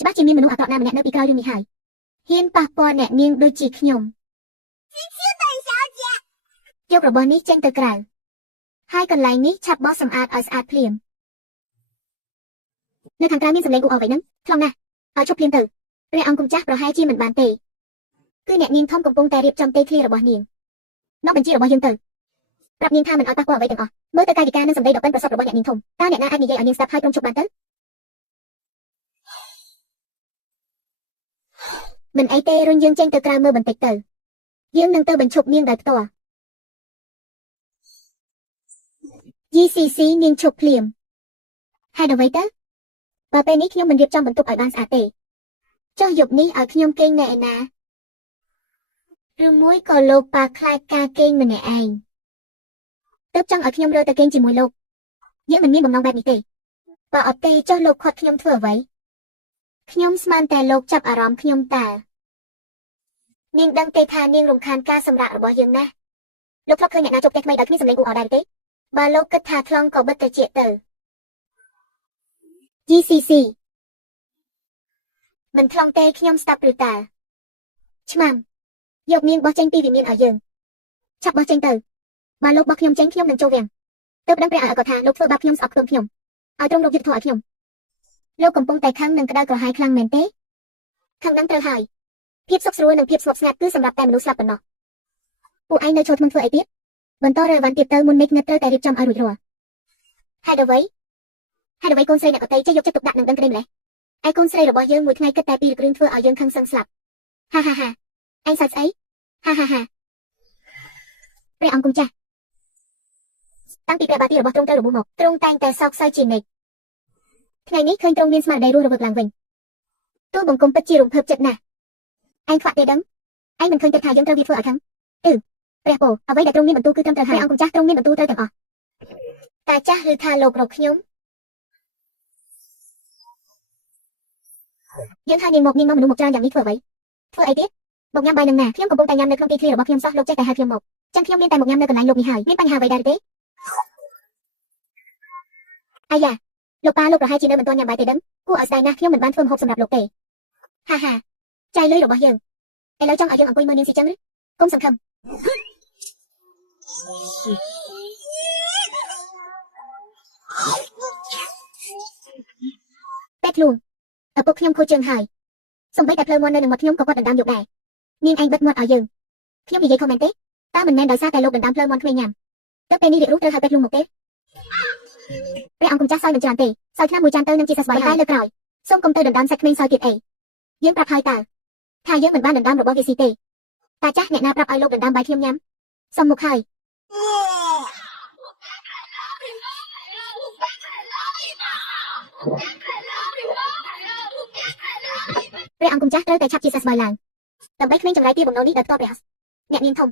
ច្បាស់ជាមានមនុស្សអាក្រក់ណាម្នាក់នៅពីក្រោយរឿងនេះហើយហ៊ានប៉ះពាល់អ្នកនាងដូចជាខ្ញុំយករបស់នេះចេញទៅក្រៅហើយកន្លែងនេះឆាប់បោសសម្អាតឲ្យស្អាតភ្លាមនៅខាងក្រៅមានសម្លេងអ៊ូអរអ្វីហ្នឹងខ្លងណាស់ឲ្យជប់ភ្លាមទៅព្រះអង្គគុំចាស់ប្រហែលជាមិនបានទេគឺអ្នកនាងធំកំពុងតែរៀបចំទេឃ្លារបស់នាងនោះបញ្ជារបស់យើងទៅប្រាប់នាងថាមិនឲ្យប៉ះពាល់អ្វីទាំងអស់មើលទៅកាយវិការនិងសម្ដីដ៏ប៉ិនប្រសប់របស់អ្នកនាងធំតើអ្នកណាអាចនិយាយឲ្យនាងស្ដាប់ហើយព្រមជប់បានទៅមិនអីទេរុញយើងចេញទៅក្រៅមើលបន្តិចទៅយើងនឹងទៅបញ្ឈប់នាងដោយផ្ទាល់ GCC នាងឈប់ភ្លាមហេតុអ្វីទៅបើពេលនេះខ្ញុំមិនរៀបចំបន្ទប់ឲ្យបានស្អាតទេចុះយប់នេះឲ្យខ្ញុំគេងនៅឯណាឬមួយក៏លោកប៉ាខ្លាចការគេងម្នាក់ឯងទើបចង់ឲ្យខ្ញុំរើទៅគេងជាមួយលោកយើងមិនមានបំណងបែបនេះទេបើអត់ទេចុះលោកខាត់ខ្ញុំធ្វើអ្វីខ្ញុំស្មានតែលោកចាប់អារម្មណ៍ខ្ញុំតើនាងដឹងទេថានាងរំខានការសម្រាករបស់យើងណាស់លោកធ្លាប់ឃើញអ្នកណាជប់ផ្ទះថ្មីដោយគ្មានសម្លេងអ៊ូអរដែរទេបើលោកគិតថាថ្លង់ក៏បិទត្រចៀកទៅ GCC មិនថ្លង់ទេខ្ញុំស្ដាប់ឬតើឆ្មាំយកនាងបោះចេញពីវិមានឲ្យយើងឆាប់បោះចេញទៅបើលោកបោះខ្ញុំចេញខ្ញុំនឹងចូលវាំងទើបដឹងព្រះឲ្យគាត់ថាលោកធ្វើបាបខ្ញុំស្អប់ខ្លួនខ្ញុំឲ្យទ្រង់រកយុទ្ធធម៌ឲ្យខ្ញុំលោកកំពុងតែខឹងនិងក្តៅក្រហាយខ្លាំងមែនទេខឹងនឹងត្រូវហើយភាពសុខស្រួលនិងភាពស្ងប់ស្ងាត់គឺសម្រាប់តែមនុស្សស្លាប់ប៉ុណ្ណោះពួកឯងនៅឈរធ្មឹងធ្វើអីទៀតបន្តរើអីវ៉ាន់ទៀតទៅមុនមេឃនៅត្រូវតែរៀបចំឲ្យរួចរាល់ហេតុអ្វីកូនស្រីអ្នកកតីចេះយកចិត្តទុកដាក់នឹងដឹងក្តីម្លេះឯកូនស្រីរបស់យើងមួយថ្ងៃគិតតែពីរឿងធ្វើឲ្យយើងខឹងសឹងស្លាប់ហាហាហាឯងសើចស្អីហាហាហាព្រះអង្គគុំចាស់តាំងពីព្រះបាទទីរបស់ទ្រង់ត្រូវរបួសមកទ្រង់តែងតែសោកសៅជានិច្ចថ្ងៃនេះឃើញទ្រង់មានស្មារតីរស់រវើកឡើងវិញទោះបង្គំពិតជារំភើបចិត្តណាស់ឯងខ្វាក់ទេដឹងឯងមិនឃើញទេថាយើងត្រូវវាធ្វើឲ្យខឹងព្រះពរអ្វីដែលទ្រង់មានបន្ទូលគឺត្រឹមត្រូវហើយអង្គចាស់ទ្រង់មានបន្ទូលត្រូវទាំងអស់តាចាស់ឬថាលោករកខ្ញុំយើងថានាងមកមនុស្សមកច្រើនយ៉ាងនេះធ្វើអ្វីធ្វើអីទៀតមកញ៉ាំបាយនឹងណាខ្ញុំកំពុងតែញ៉ាំនៅក្នុងទីធ្លារបស់ខ្ញុំសោះលោកចេះតែហៅខ្ញុំមកចឹងខ្ញុំមានតែមកញ៉ាំនៅកន្លែងលោកនេះហើយមានបញ្ហាអ្វីដែរទេអាយ៉ាលោកប៉ាលោកប្រហែលជានៅមិនទាន់ញ៉ាំបាយទេដឹងគួរឲ្យស្ដាយណាស់ខ្ញុំមិនបានធ្វើម្ហូបសម្រាប់លោកទេហាហាចាយលុយរបស់យើងឥឡូវចង់ឲ្យយើងអង្គុយមើលនាងស៊ីចឹងឬកុំសង្ឃឹមពេទ្យលួងឪពុកខ្ញុំខូចជើងហើយសំបីតែភ្លើមាត់នៅនឹងមាត់ខ្ញុំក៏គាត់ដណ្ដើមយកដែរនាងឯងបិទមាត់ឲ្យយើងខ្ញុំនិយាយខុសមែនទេតើមិនមែនដោយសារតែលោកដណ្ដើមភ្លើមាត់ក្មេងញ៉ាំទើបពេលនេះរាជរូបត្រូវហៅពេទ្យលួងមកទេព្រះអង្គគុំចាស់សោយមិនច្រើនទេសោយឆ្នាំមួយចានទៅនឹងជាសះស្បើយតែលើក្រោយសូមកុំទៅដណ្ដើមសាច់ក្មេងសោយទៀតអីយើងប្រាប់ហើយតើថាយើងមិនបានដណ្ដើមរបស់វាស៊ីទេតាចាស់អ្នកណាប្រាប់ឲ្យលោកដណ្ដើមបាយខ្ញុំញ៉ាំសុំមុខហើយព្រះអង្គគុំចាស់ត្រូវតែឆាប់ជាសះស្បើយឡើងដើម្បីក្មេងចម្លែកទីបំណុលនេះដល់តបព្រះអ្នកនាងធំ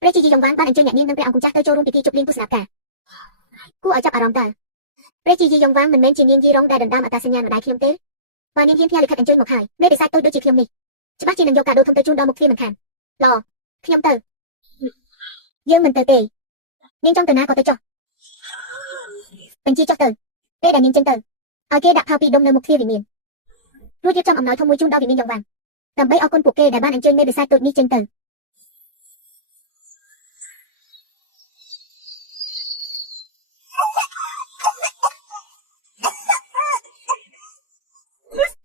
ព្រះជាយីយ៉ងវ៉ាងបានអញ្ជើញអ្នកនាងនិងព្រះអង្គគុំចាស់ទៅចូលរួមពិធីជប់លៀងទស្សនការគួរឲ្យចាប់អារម្មណ៍តើព្រះជាយីយ៉ងវ៉ាងមិនមែនជានាងយីរងដែលដណ្ដើមអត្តសញ្ញាណម្ដាយខ្ញុំទេបើនាងហ៊ានផ្ញើលិខិតអញ្ជើញមកហើយមេបិសាចតូចដូចជាខ្ញុំនេះច្បាស់ជានឹងយកកាដូធំទៅជូនដល់មុខទ្វារមិនខានល្អខ្ញុំទៅយើងមិនទៅទេនាងចង់ទៅណាក៏ទៅចុះបញ្ជាចុះទៅពេលដែលនាងចេញទៅឲ្យគេដាក់ផៅពីដុំនៅមុខទ្វារវិមានរួចរៀបចំអំណោយធំមួយជូនដល់វិមានយ៉ងវ៉ាងដើម្បីអរគុណពួកគេដែលបានអញ្ជើញមេបិសាចតូចនេះចេញទៅ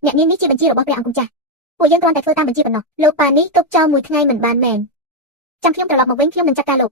អ្នកនាងនេះជាបញ្ជារបស់ព្រះអង្គគុំចាស់ពួកយើងគ្រាន់តែធ្វើតាមបញ្ជាប៉ុណ្ណោះលោកប៉ានេះទុកចោលមួយថ្ងៃមិនបានមែនចាំខ្ញុំត្រឡប់មកវិញខ្ញុំនឹងចាត់ការលោក